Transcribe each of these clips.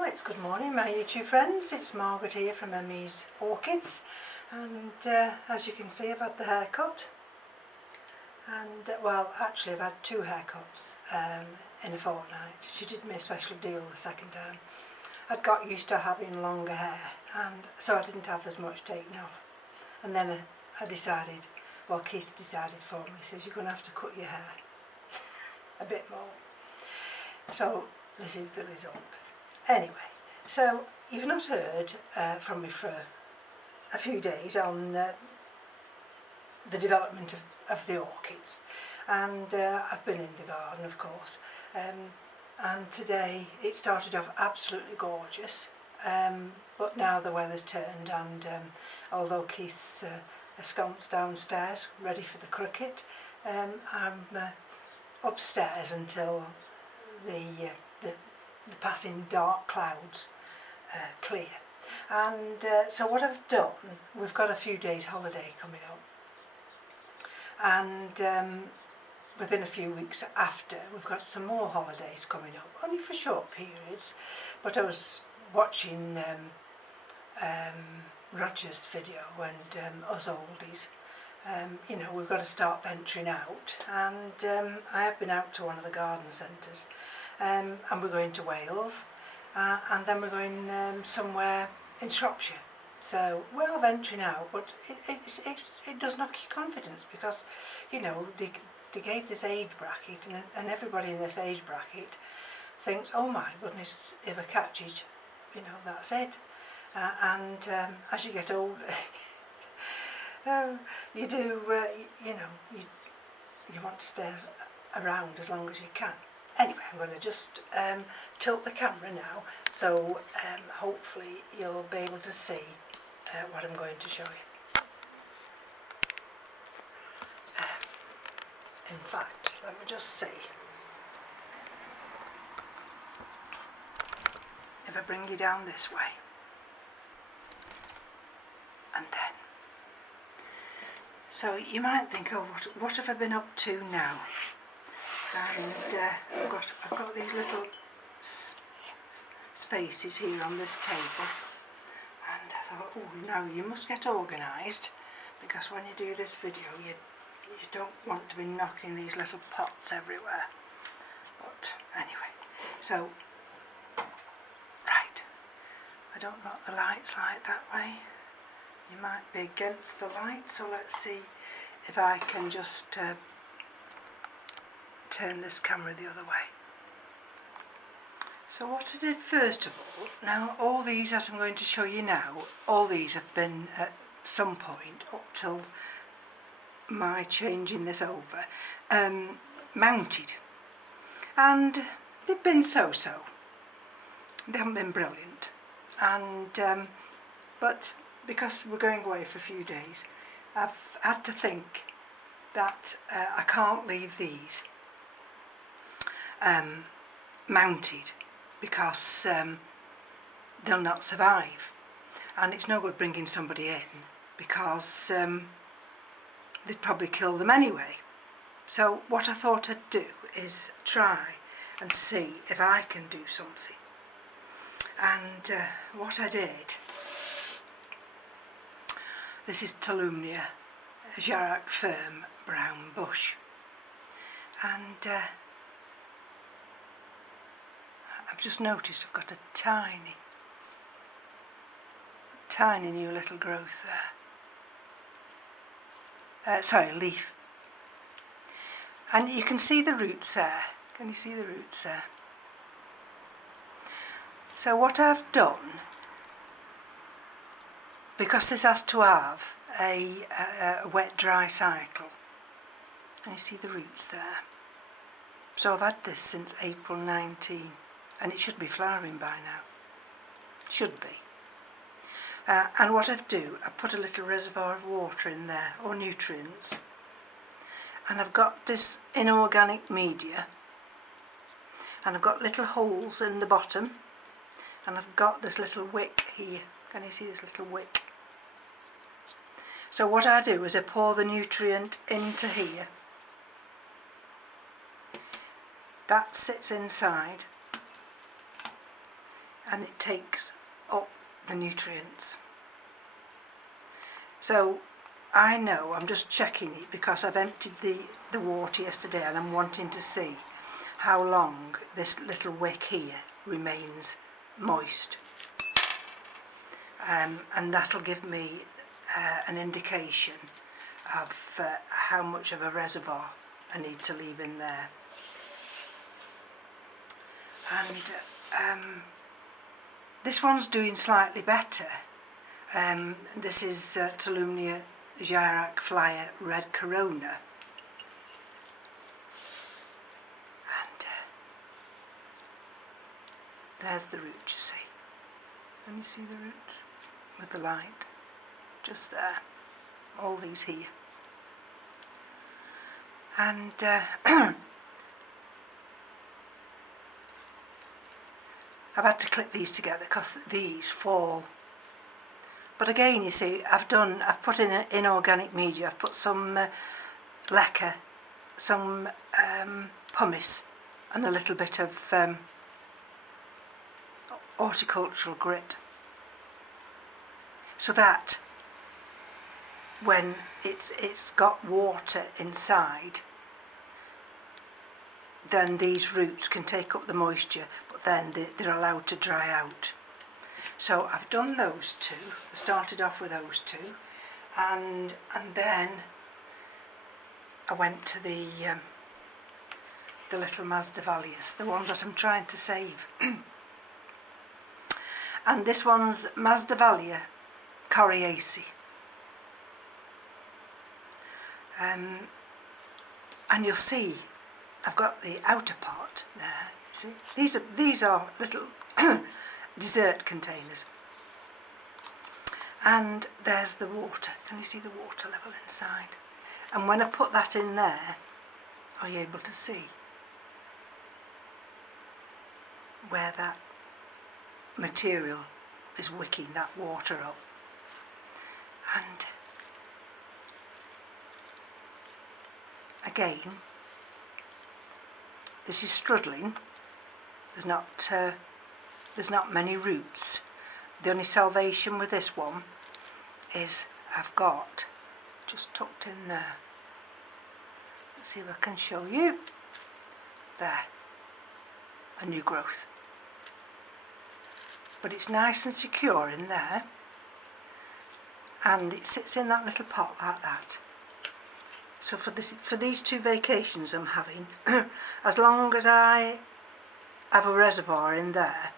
Well, it's good morning, my YouTube friends. It's Margaret here from M.E.s Orchids, and as you can see, I've had the haircut, and well, actually I've had two haircuts in a fortnight. She did me a special deal the second time. I'd got used to having longer hair, and so I didn't have as much taken off. And then I decided, well, Keith decided for me. He says, you're going to have to cut your hair a bit more. So this is the result. Anyway, so you've not heard from me for a few days on the development of the orchids, and I've been in the garden, of course, and today it started off absolutely gorgeous, but now the weather's turned, and although Keith's ensconced downstairs ready for the cricket, I'm upstairs until the passing dark clouds clear. And so what I've done, we've got a few days holiday coming up, and within a few weeks after we've got some more holidays coming up, only for short periods. But I was watching Roger's video and us oldies, you know, we've got to start venturing out, and I have been out to one of the garden centres, and we're going to Wales, and then we're going somewhere in Shropshire. So we are venturing out, but it does knock your confidence, because, you know, they gave this age bracket, and everybody in this age bracket thinks, oh my goodness, if I catch it, you know, that's it. And as you get older, you do, you know, you want to stay around as long as you can. Anyway, I'm going to just tilt the camera now, so hopefully you'll be able to see what I'm going to show you. In fact, let me just see. If I bring you down this way, and then. So you might think, oh, what have I been up to now? And I've got these little spaces here on this table, and I thought, oh, now you must get organised, because when you do this video you don't want to be knocking these little pots everywhere. But anyway, so right, I don't want the lights like that way. You might be against the light, so let's see if I can just turn this camera the other way. So what I did first of all, now all these that I'm going to show you now, all these have been at some point up till my changing this over, mounted, and they've been so-so. They haven't been brilliant, and but because we're going away for a few days, I've had to think that I can't leave these mounted, because they'll not survive, and it's no good bringing somebody in, because they'd probably kill them anyway. So what I thought I'd do is try and see if I can do something, and what I did, this is Talumnia, a Jarak Firm brown bush, and I've just noticed I've got a tiny new little growth there. Sorry, a leaf. And you can see the roots there. Can you see the roots there? So what I've done, because this has to have a wet-dry cycle, and you see the roots there. So I've had this since April 19. And it should be flowering by now. Should be. And what I do, I put a little reservoir of water in there, or nutrients, and I've got this inorganic media, and I've got little holes in the bottom, and I've got this little wick here. Can you see this little wick? So what I do is I pour the nutrient into here. That sits inside, and it takes up the nutrients. So I know, I'm just checking it because I've emptied the water yesterday and I'm wanting to see how long this little wick here remains moist. And that'll give me an indication of how much of a reservoir I need to leave in there. And this one's doing slightly better. This is Tolumnia Gyrac Flyer Red Corona. And there's the root, you see. Let me see the roots with the light. Just there. All these here. And I've had to clip these together because these fall. But again, you see, I've put in inorganic media. I've put some lacquer, some pumice, and a little bit of horticultural grit, so that when it's got water inside, then these roots can take up the moisture, but then they're allowed to dry out. So I've done those two. I started off with those two, and then I went to the little Masdevallias, the ones that I'm trying to save. And this one's Masdevallia coriaceae. And you'll see I've got the outer part there. You see, these are little dessert containers, and there's the water. Can you see the water level inside? And when I put that in there, are you able to see where that material is wicking that water up? And again, this is struggling. There's not many roots. The only salvation with this one is I've got just tucked in there. Let's see if I can show you. There, a new growth. But it's nice and secure in there, and it sits in that little pot like that. So for these two vacations I'm having, as long as I have a reservoir in there,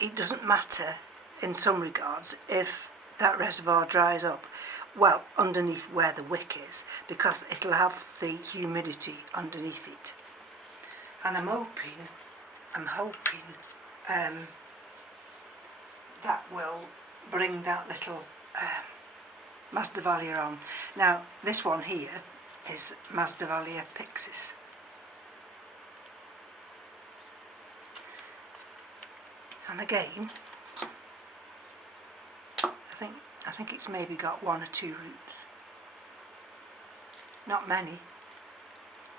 it doesn't matter in some regards if that reservoir dries up. Well, underneath where the wick is, because it'll have the humidity underneath it. And I'm hoping that will bring that little Masdevallia on. Now this one here is Masdevallia pixis. And again, I think it's maybe got one or two roots. Not many,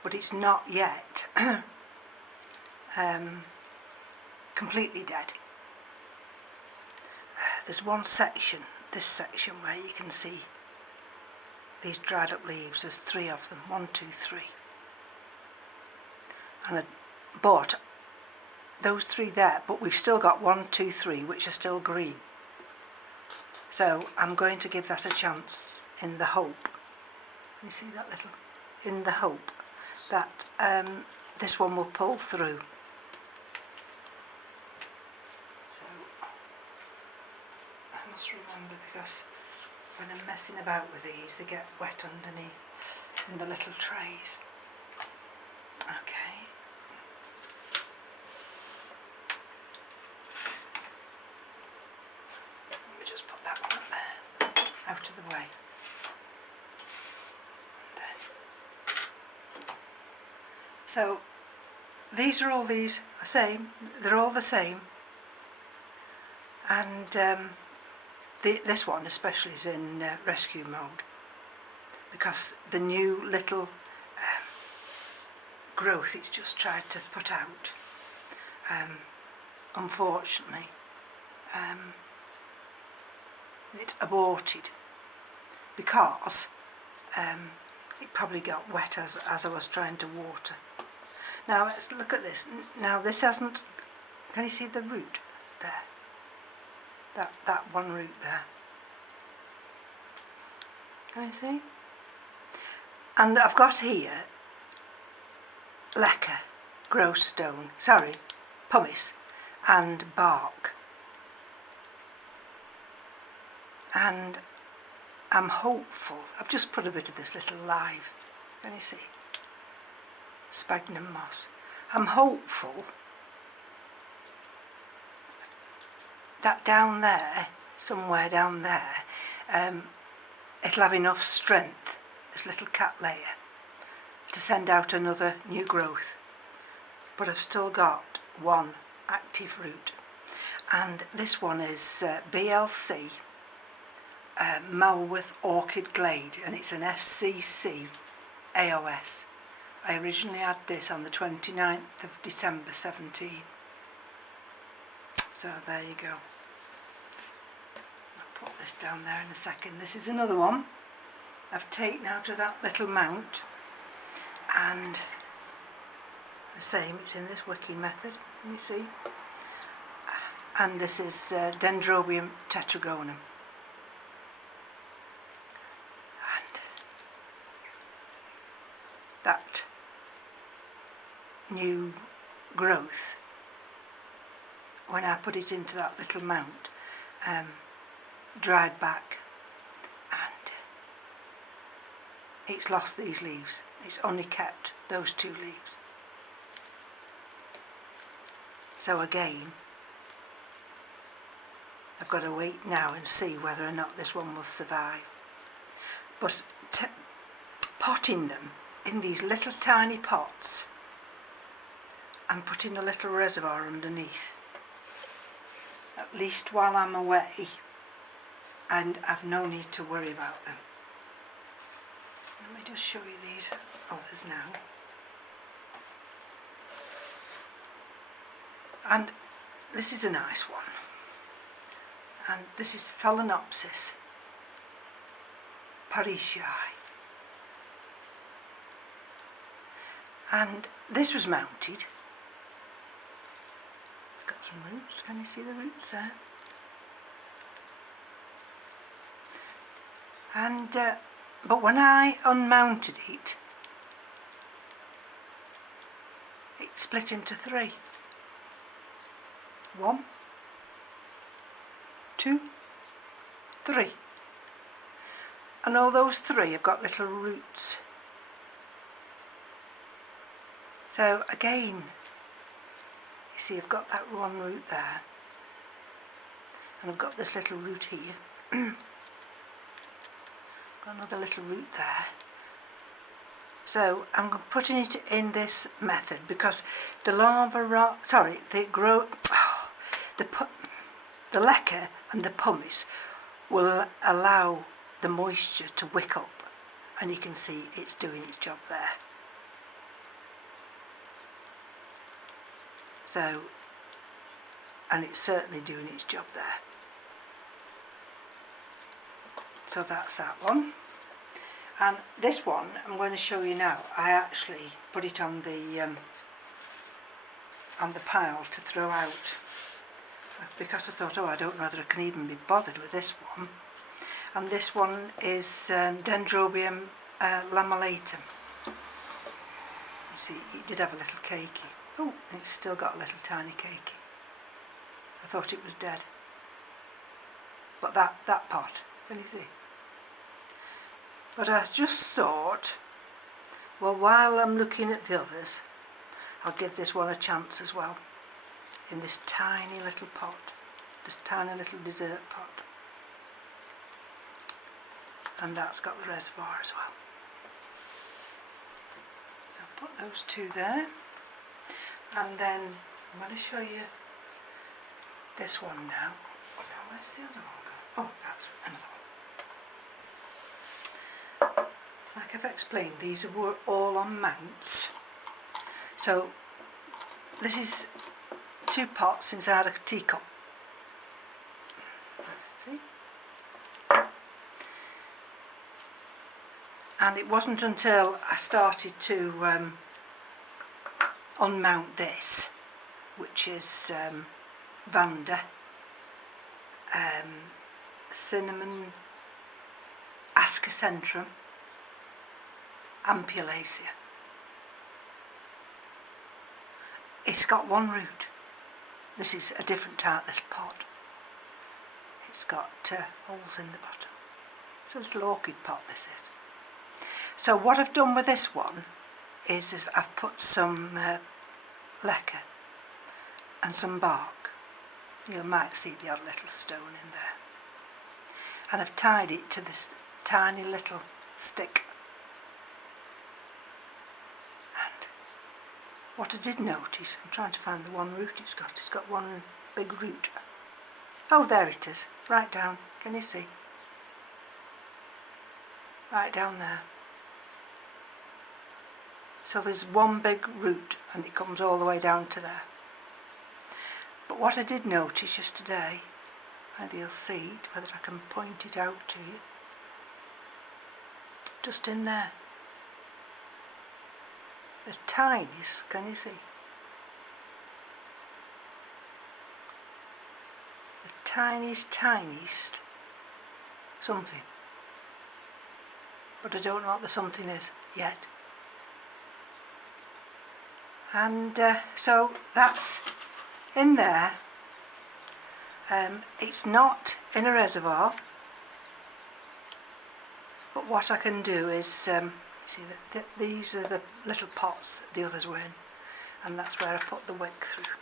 but it's not yet completely dead. There's one section, this section, where you can see these dried up leaves. There's 3 of them, 1, 2, 3. And I bought those 3 there, but we've still got 1, 2, 3 which are still green. So I'm going to give that a chance in the hope, you see that little, in the hope that this one will pull through. So I must remember, because when I'm messing about with these, they get wet underneath in the little trays. Okay. Out of the way. So these are all the same. They're all the same. And this one especially is in rescue mode, because the new little growth it's just tried to put out unfortunately, it aborted because it probably got wet as I was trying to water. Now let's look at this. Now this hasn't, can you see the root there? That one root there. Can you see? And I've got here lacquer, gross stone, sorry, pumice and bark. And I'm hopeful, I've just put a bit of this little live, can you see? Sphagnum moss. I'm hopeful that down there, somewhere down there, it'll have enough strength, this little cat layer, to send out another new growth. But I've still got one active root, and this one is BLC Malworth Orchid Glade, and it's an FCC AOS. I originally had this on the 29th of December 17. So there you go. I'll put this down there in a second. This is another one I've taken out of that little mount, and the same, it's in this wicking method, can you see? And this is Dendrobium tetragonum. And that new growth, when I put it into that little mount, dried back, and it's lost these leaves. It's only kept those two leaves. So again, I've got to wait now and see whether or not this one will survive. But potting them in these little tiny pots and putting a little reservoir underneath, at least while I'm away, and I've no need to worry about them. Let me just show you these others now. And this is a nice one, and this is Phalaenopsis parisii, and this was mounted. It's got some roots, can you see the roots there? And but when I unmounted it, it split into three. 1, 2, 3. And all those three have got little roots. So again, you see I've got that one root there, and I've got this little root here. Got another little root there. So I'm putting it in this method because the the lacquer and the pumice will allow the moisture to wick up, and you can see it's doing its job there. So, and it's certainly doing its job there. So that's that one. And this one I'm going to show you now. I actually put it on the pile to throw out, because I thought, oh, I don't know whether I can even be bothered with this one. And this one is Dendrobium lamellatum. You see, it did have a little cakey. Oh, and it's still got a little tiny cakey. I thought it was dead. But that pot, can you see? But I just thought, well, while I'm looking at the others, I'll give this one a chance as well, in this tiny little pot, this tiny little dessert pot. And that's got the reservoir as well. So I'll put those two there, and then I'm going to show you this one now. Oh, now where's the other one gone? Oh, that's another one. Like I've explained, these were all on mounts. So this is 2 pots inside a teacup. See? And it wasn't until I started to unmount this, which is Vanda, Cinnamon, Ascocentrum, Ampullaceae. It's got 1 root. This is a different type little pot. It's got holes in the bottom. It's a little orchid pot, this is. So what I've done with this one is I've put some lacquer and some bark. You might see the odd little stone in there. And I've tied it to this tiny little stick. And what I did notice, I'm trying to find the 1 root it's got 1 big root. Oh, there it is, right down, can you see? Right down there. So there's 1 big root and it comes all the way down to there. But what I did notice yesterday, whether you'll see it, whether I can point it out to you, just in there, the tiniest, can you see? The tiniest something. But I don't know what the something is yet. And so that's in there. It's not in a reservoir, but what I can do is see that these are the little pots that the others were in, and that's where I put the wick through.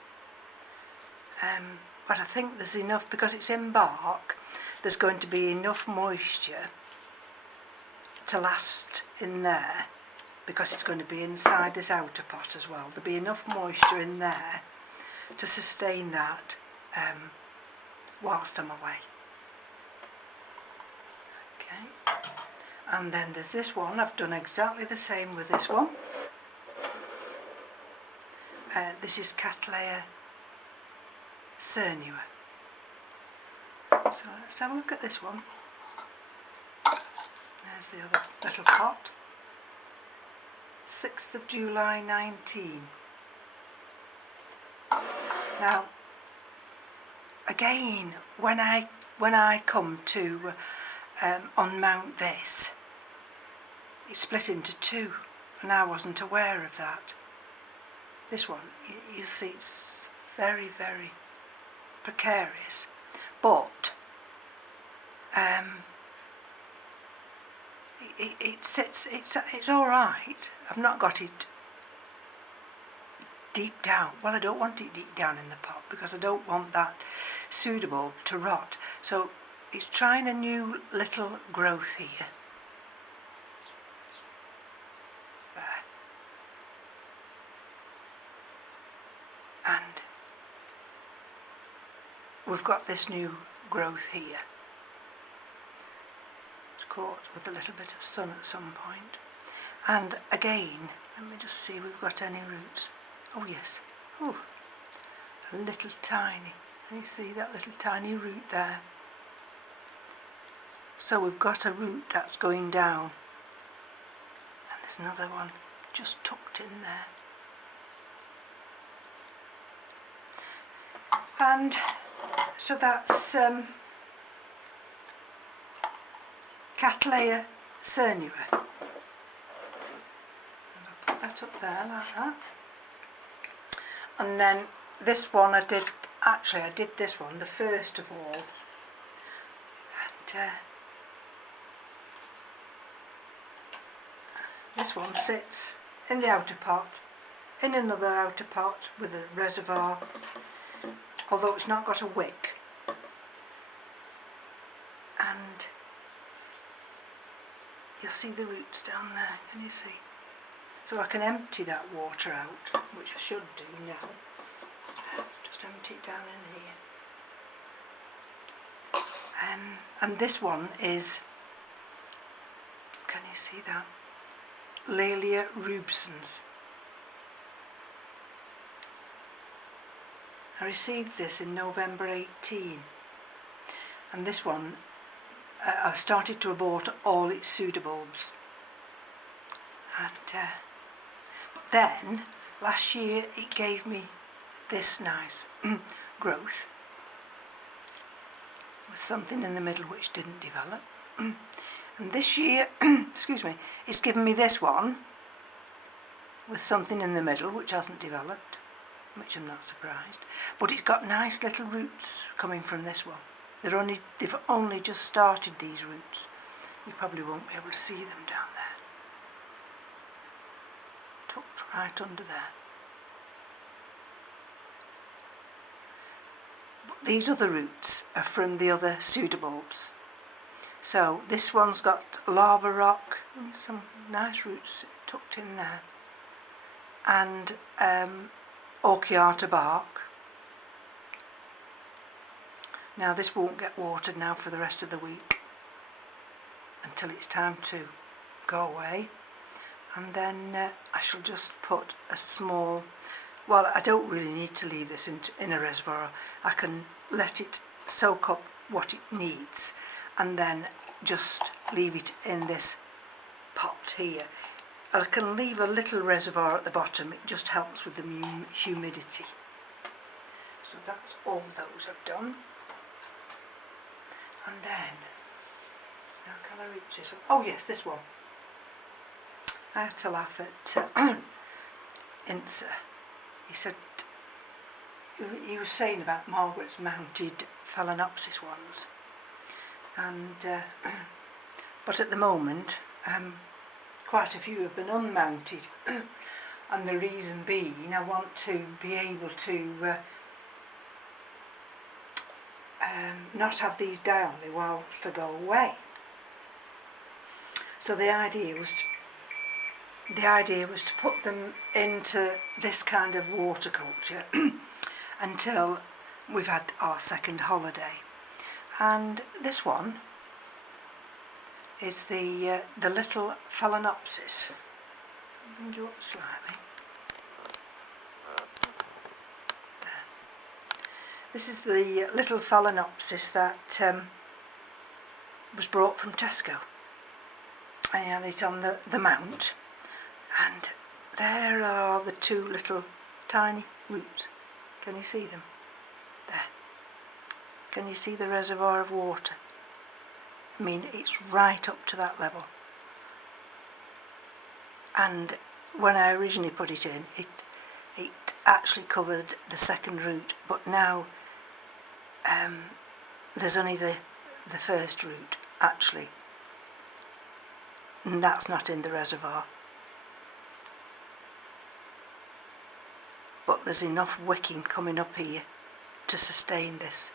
But I think there's enough, because it's in bark, there's going to be enough moisture to last in there, because it's going to be inside this outer pot as well. There'll be enough moisture in there to sustain that whilst I'm away. Okay, and then there's this one. I've done exactly the same with this one. This is Cattleya cernua. So let's have a look at this one. There's the other little pot. 6th of July 19. Now, again, when I come to unmount this, it's split into 2, and I wasn't aware of that. This one, you see, it's very, very precarious, but it sits. It's all right. I've not got it deep down. Well, I don't want it deep down in the pot because I don't want that suitable to rot. So it's trying a new little growth here. There. And we've got this new growth here. It's caught with a little bit of sun at some point. And again, let me just see if we've got any roots. Oh yes, oh, a little tiny. Can you see that little tiny root there? So we've got a root that's going down. And there's another one just tucked in there. And so that's Cattleya cernua. And I'll put that up there like that. And then this one I did this one the first of all. And this one sits in the outer pot, in another outer pot with a reservoir, although it's not got a wick. And you'll see the roots down there, can you see? So I can empty that water out, which I should do now. Just empty it down in here. And this one is, can you see that? Laelia rubescens. I received this in November 18, and this one I've started to abort all its pseudobulbs. But then last year it gave me this nice growth with something in the middle which didn't develop. And this year, excuse me, it's given me this one with something in the middle which hasn't developed, which I'm not surprised. But it's got nice little roots coming from this one. They've only just started these roots. You probably won't be able to see them down there. Tucked right under there. But these other roots are from the other pseudobulbs. So this one's got lava rock, and some nice roots tucked in there, and orchiata bark. Now this won't get watered now for the rest of the week until it's time to go away, and then I shall just put a small, well, I don't really need to leave this in a reservoir. I can let it soak up what it needs and then just leave it in this pot here. I can leave a little reservoir at the bottom, it just helps with the humidity. So that's all those I've done. And then, now can I reach this one? Oh yes, this one. I had to laugh at Insa. He said, he was saying about Margaret's mounted Phalaenopsis ones. And but at the moment quite a few have been unmounted, and the reason being I want to be able to not have these die on me whilst I go away. So the idea was to put them into this kind of water culture until we've had our second holiday. And this one is the little Phalaenopsis. I'll bring you up slightly. There. This is the little Phalaenopsis that was brought from Tesco. I had it on the mount, and there are the two little tiny roots. Can you see them? There. Can you see the reservoir of water? I mean, it's right up to that level. And when I originally put it in, it actually covered the second root, but now there's only the first root, actually. And that's not in the reservoir. But there's enough wicking coming up here to sustain this.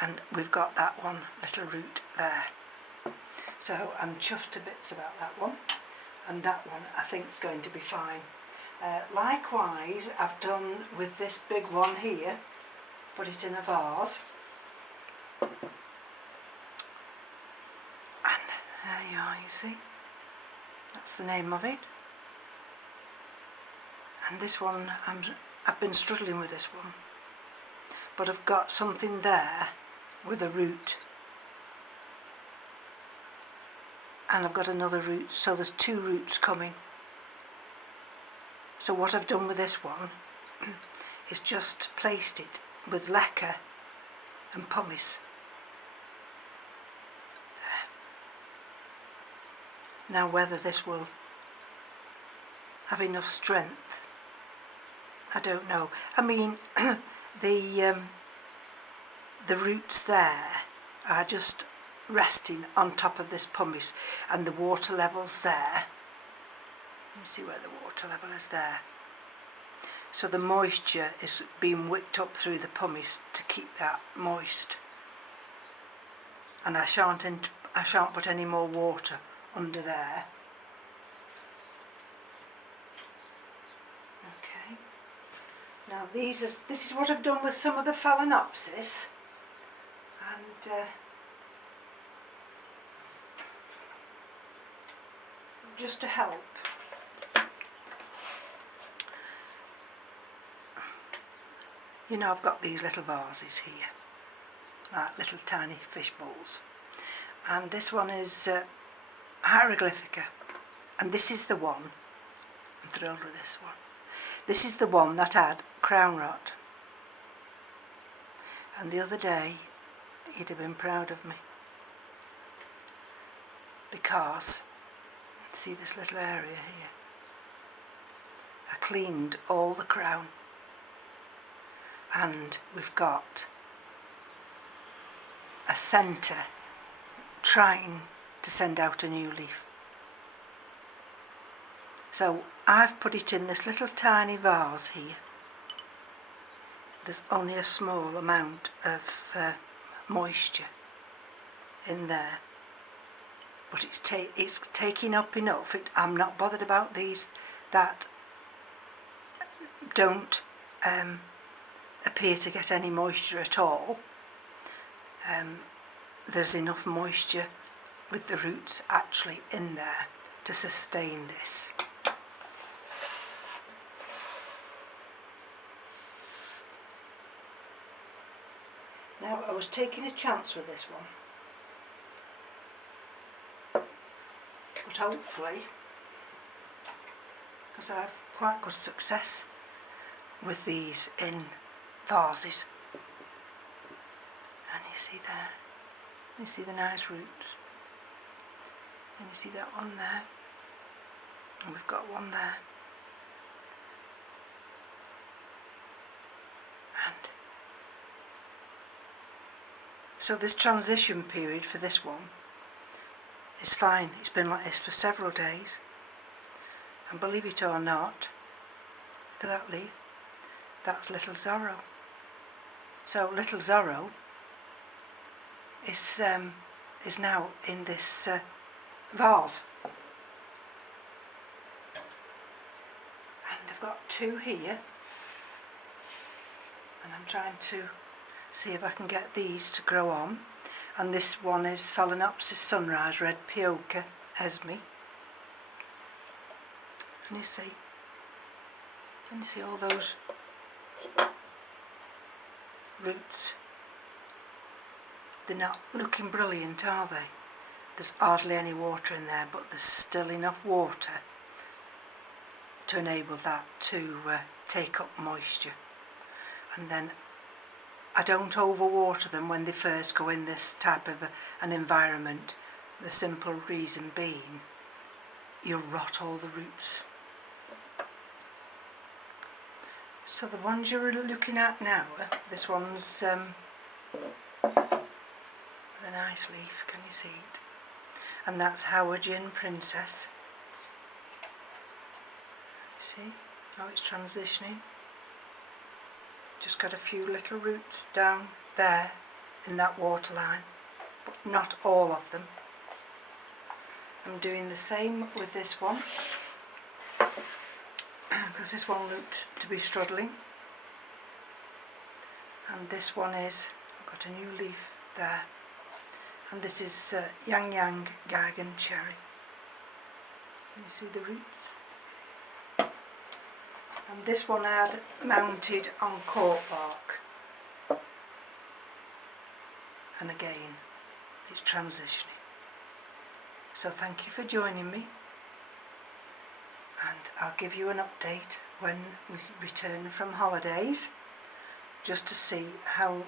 And we've got that one little root there. So I'm chuffed to bits about that one. And that one I think is going to be fine. Likewise, I've done with this big one here, put it in a vase. And there you are, you see. That's the name of it. And this one, I've been struggling with this one. But I've got something there with a root, and I've got another root, so there's two roots coming. So what I've done with this one is just placed it with leca and pumice. There. Now whether this will have enough strength, I don't know. I mean the roots there are just resting on top of this pumice, and the water level's there. You see where the water level is there. So the moisture is being whipped up through the pumice to keep that moist. And I shan't put any more water under there. Okay. Now this is what I've done with some of the Phalaenopsis. And just to help, You know, I've got these little vases here, like little tiny fish bowls, and this one is hieroglyphica, and this is the one, I'm thrilled with this one, this is the one that had crown rot, and the other day he'd have been proud of me, because, see this little area here, I cleaned all the crown, and we've got a centre trying to send out a new leaf. So I've put it in this little tiny vase here. There's only a small amount of moisture in there, but it's taking up enough. I'm not bothered about these that don't appear to get any moisture at all. There's enough moisture with the roots actually in there to sustain this. Now, I was taking a chance with this one, but hopefully, because I have quite good success with these in vases, and you see there, you see the nice roots, and you see that one there, and we've got one there, and so this transition period for this one is fine. It's been like this for several days, and believe it or not, look at that leaf, that's Little Zorro. So Little Zorro is now in this vase, and I've got two here, and I'm trying to see if I can get these to grow on, and this one is Phalaenopsis Sunrise Red Pioca Esme, and you see all those roots. They're not looking brilliant, are they? There's hardly any water in there, but there's still enough water to enable that to take up moisture. And then I don't overwater them when they first go in this type of an environment, the simple reason being you'll rot all the roots. So the ones you're looking at now, this one's the nice leaf, can you see it? And that's Howardian Princess. See how it's transitioning? Just got a few little roots down there in that waterline, but not all of them. I'm doing the same with this one, because this one looked to be struggling, and this one is, I've got a new leaf there, and this is Yang Yang Geigen Cherry. You see the roots? And this one I had mounted on cork bark, and again it's transitioning. So thank you for joining me, and I'll give you an update when we return from holidays, just to see how